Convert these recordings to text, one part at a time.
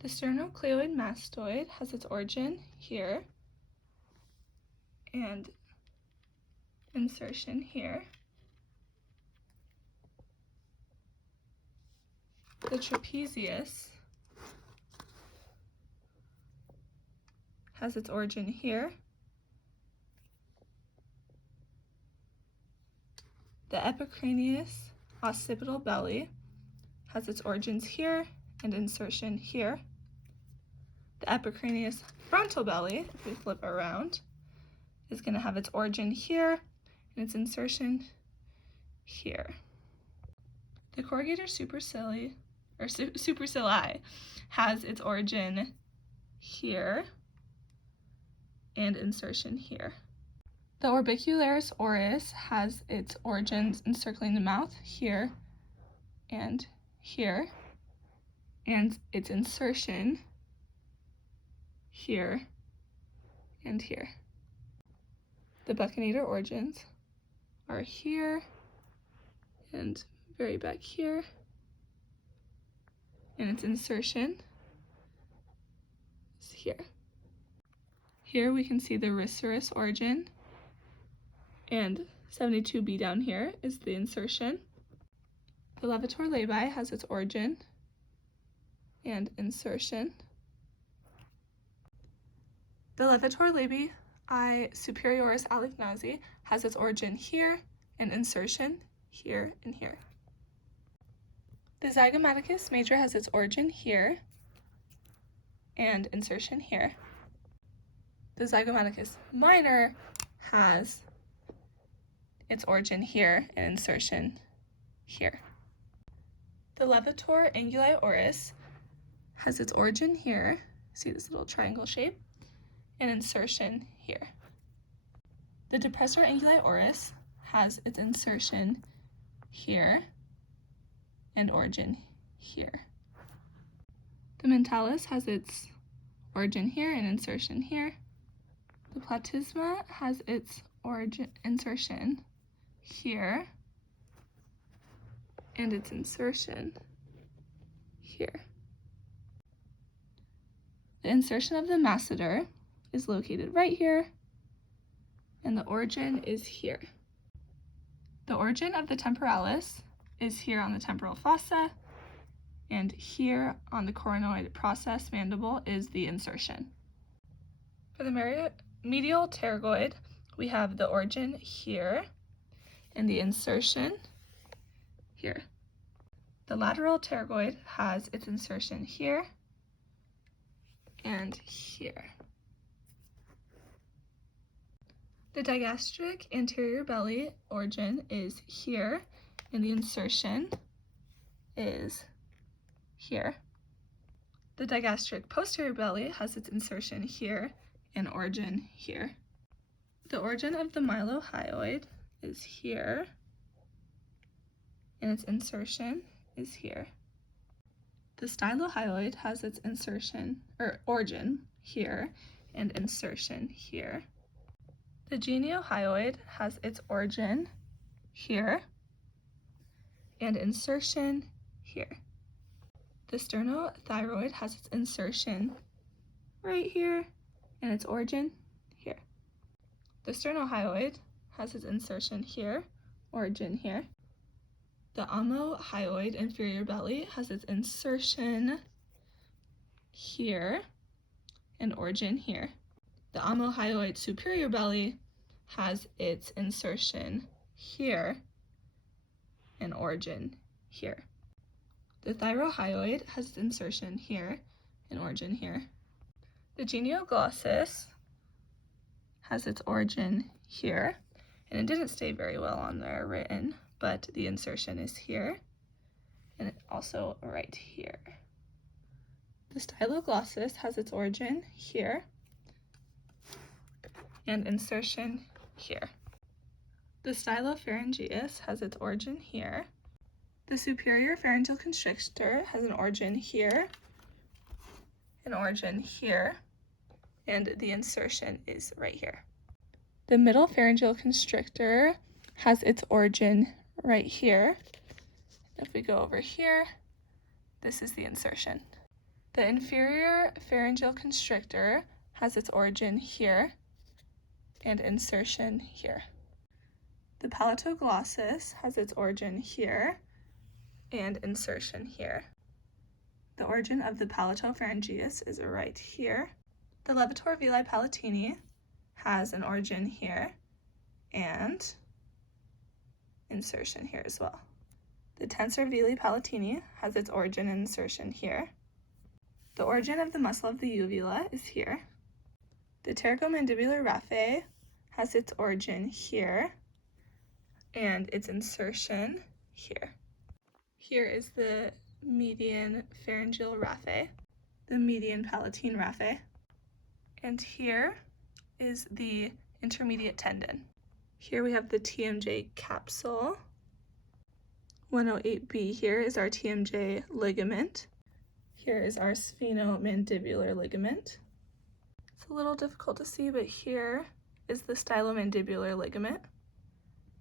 The sternocleidoid mastoid has its origin here and insertion here. The trapezius has its origin here. The epicranius occipital belly has its origins here and insertion here. The epicranius frontal belly, if we flip around, is going to have its origin here and its insertion here. The corrugator supercilii has its origin here and insertion here. The orbicularis oris has its origins encircling the mouth here and here, and its insertion here and here. The buccinator origins are here and very back here, and its insertion is here. Here we can see the rissurus origin, and 72B down here is the insertion. The levator labii has its origin and insertion. The levator labii superioris alignasi has its origin here and insertion here and here. The zygomaticus major has its origin here and insertion here. The zygomaticus minor has its origin here and insertion here. The levator anguli oris has its origin here, see this little triangle shape, and insertion here. The depressor anguli oris has its insertion here and origin here. The mentalis has its origin here and insertion here. The platysma has its insertion here and its insertion here. The insertion of the masseter is located right here, and the origin is here. The origin of the temporalis is here on the temporal fossa, and here on the coronoid process mandible is the insertion. For the medial pterygoid, we have the origin here and the insertion here. The lateral pterygoid has its insertion here and here. The digastric anterior belly origin is here, and the insertion is here. The digastric posterior belly has its insertion here and origin here. The origin of the mylohyoid is here, and its insertion is here. The stylohyoid has its origin here and insertion here. The geniohyoid has its origin here and insertion here. The sternothyroid has its insertion right here and its origin here. The sternohyoid has its insertion here, origin here. The omohyoid inferior belly has its insertion here and origin here. The omohyoid superior belly has its insertion here and origin here. The thyrohyoid has its insertion here and origin here. The genioglossus has its origin here, and it didn't stay very well on there written, but the insertion is here and also right here. The styloglossus has its origin here and insertion here. The stylopharyngeus has its origin here. The superior pharyngeal constrictor has an origin here, an origin here, and the insertion is right here. The middle pharyngeal constrictor has its origin right here. If we go over here, this is the insertion. The inferior pharyngeal constrictor has its origin here and insertion here. The palatoglossus has its origin here and insertion here. The origin of the palatopharyngeus is right here. The levator veli palatini has an origin here and insertion here as well. The tensor veli palatini has its origin and insertion here. The origin of the muscle of the uvula is here. The pterygomandibular raphe has its origin here and its insertion here. Here is the median pharyngeal raphe, the median palatine raphe, and here is the intermediate tendon. Here we have the TMJ capsule. 108B here is our TMJ ligament. Here is our sphenomandibular ligament. It's a little difficult to see, but here is the stylomandibular ligament.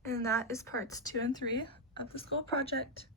And that is parts 2 and 3 of the skull project.